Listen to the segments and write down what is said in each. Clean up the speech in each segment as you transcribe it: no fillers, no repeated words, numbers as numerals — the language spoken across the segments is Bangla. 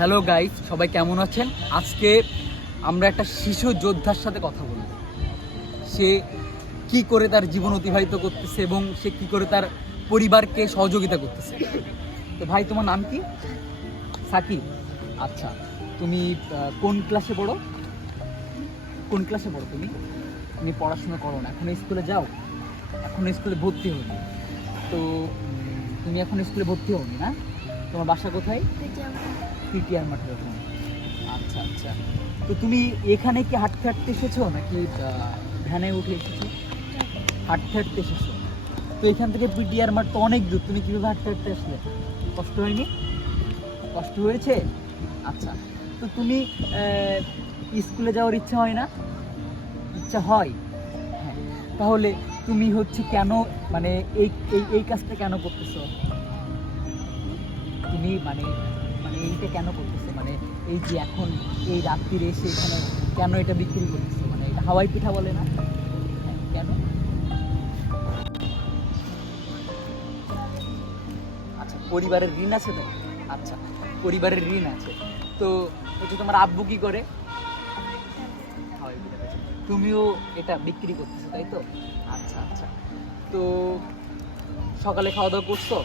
হ্যালো গাইস, সবাই কেমন আছেন? আজকে আমরা একটা শিশু যোদ্ধার সাথে কথা বলব। সে কি করে তার জীবন অতিবাহিত করতেছে এবং সে কি করে তার পরিবারকে সহযোগিতা করতেছে। তো ভাই, তোমার নাম কি? সাকিব। আচ্ছা, তুমি কোন ক্লাসে পড়ো? কোন ক্লাসে পড়ো তুমি? তুমি পড়াশোনা করো না, এখন স্কুলে যাও? এখন স্কুলে ভর্তি হওনি তো? তুমি এখন স্কুলে ভর্তি হওনি না? তোমার বাসা কোথায়? পিটিআর মাঠের ওখানে। আচ্ছা আচ্ছা, তো তুমি এখানে কি হাঁটতে হাঁটতে এসেছো নাকি ভ্যানে উঠে এসেছো? হাঁটতে হাঁটতে এসেছো। তো এখান থেকে পিটিআর মাঠ তো অনেক দূর, তুমি কীভাবে হাঁটতে হাঁটতে আসলে? কষ্ট হয়নি? কষ্ট হয়েছে। আচ্ছা, তো তুমি স্কুলে যাওয়ার ইচ্ছা হয় না? ইচ্ছা হয়। হ্যাঁ, তাহলে তুমি হচ্ছে কেন মানে এই এই এই কাজটা কেন করতেছো? তুমি মানে মানে এইটা কেন করতেছো? মানে এই যে এখন এই রাত্রিরে এসে এখানে কেন এটা বিক্রি করতেছো? মানে এটা হাওয়াই পিঠা বলে না? হ্যাঁ, কেন? আচ্ছা, পরিবারের ঋণ আছে তো? আচ্ছা, পরিবারের ঋণ আছে তো হচ্ছে তোমার আব্বু কি করে? হাওয়াই পিঠা বেচে। তুমিও এটা বিক্রি করতেছো, তাই তো? আচ্ছা আচ্ছা, তো সকালে খাওয়া দাওয়া করছো?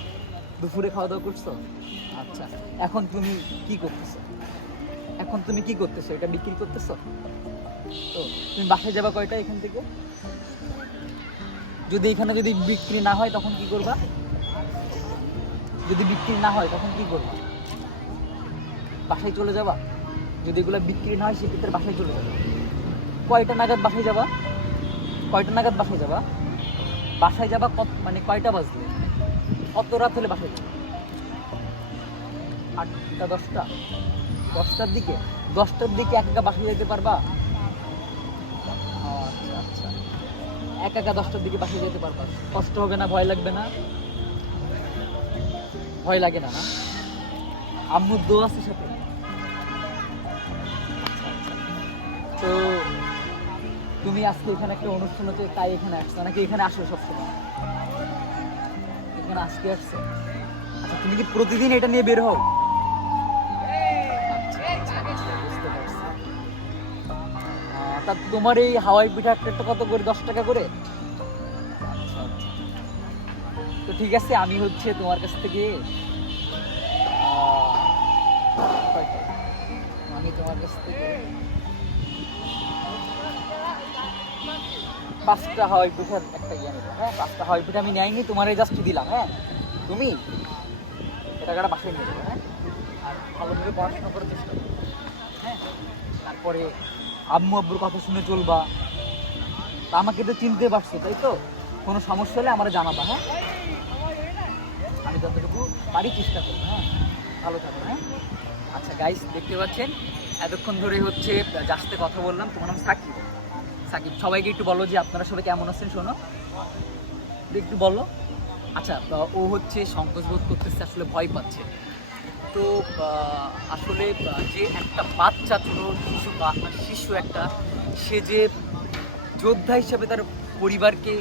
দুপুরে খাওয়া দাওয়া করছো? আচ্ছা, এখন তুমি কি করতেছো? এখন তুমি কি করতেছো? এটা বিক্রি করতেছো তো? তুমি বাসায় যাবা কয়টা এখান থেকে? যদি এখানে যদি বিক্রি না হয় তখন কি করবা? যদি বিক্রি না হয় তখন কি করবা? বাসায় চলে যাবা? যদি এগুলো বিক্রি না হয় সেক্ষেত্রে বাসায় চলে যাবা। কয়টা নাগাদ বাসায় যাবা? কয়টা নাগাদ বাসায় যাবা? বাসায় যাবা মানে কয়টা বাজলে? কত রাত হলে বাসায় যাবা? 8টা 10টা? 10টার দিকে? 10টার দিকে একা বাসায় যেতে পারবা? আচ্ছা আচ্ছা, একা 10টার দিকে বাসায় যেতে পারবা? কষ্ট হবে না? ভয় লাগবে না? ভয় লাগে না? না, আম্মুর দোয়া আছে সাথে? আচ্ছা আচ্ছা, তো তুমি আজকে এখানে একটা অনুষ্ঠান হচ্ছে তাই এখানে আসছো নাকি এখানে আসো সবসময়? এখানে আজকে আসছো। আচ্ছা, তুমি কি প্রতিদিন এটা নিয়ে বের হও? আচ্ছা আচ্ছা আচ্ছা, বুঝতে পারছি। তা তোমার এই হাওয়াই পিঠা একটা কত করে? 10 টাকা করে? আচ্ছা আচ্ছা, তো ঠিক আছে, আমি হচ্ছে তোমার কাছ থেকে কয়টা? আমি তোমার কাছ থেকে 5টা হাওয়াই পিঠার একটা ইয়ে নেবো। হ্যাঁ, 5টা হাওয়াই পিঠা আমি নেয়নি, তোমার এই জাস্ট দিলাম। হ্যাঁ, তুমি এটা টাকাটা বাসায় নিয়ে যাবে। হ্যাঁ, আর ভালোভাবে পড়াশোনা করার চেষ্টা করবে। হ্যাঁ, তারপরে আম্মু আব্বুর কথা শুনে চলবা। তা আমাকে তো চিনতে পারছো, তাই তো? কোনো সমস্যা হলে আমার জানাবা। হ্যাঁ, আমি যতটুকু পারি চেষ্টা করবো। হ্যাঁ, ভালো থাকো। হ্যাঁ, আচ্ছা গাইস, দেখতে পাচ্ছেন এতক্ষণ ধরে হচ্ছে যার সাথে কথা বললাম, তোমার নাম সাকিব। সাকিব, সবাইকে একটু বলো যে আপনারা সবাই কেমন আছেন, শোনো একটু বলো। আচ্ছা, ও হচ্ছে সংকোচ বোধ করতেছে, আসলে ভয় পাচ্ছে। তো আসলে যে একটা বাচ্চা, ছোট শিশু শিশু একটা, সে যে যোদ্ধা হিসেবে তার পরিবারকে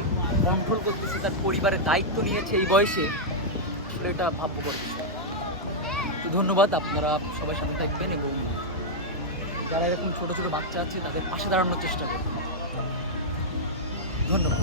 কন্ট্রোল করতেছে, তার পরিবারের দায়িত্ব নিয়েছে এই বয়সে, আসলে এটা ভাব্যকর বিষয়। তো ধন্যবাদ, আপনারা সবাই সাথে থাকবেন এবং যারা এরকম ছোট ছোট বাচ্চা আছে তাদের পাশে দাঁড়ানোর চেষ্টা করবেন। ধন্যবাদ।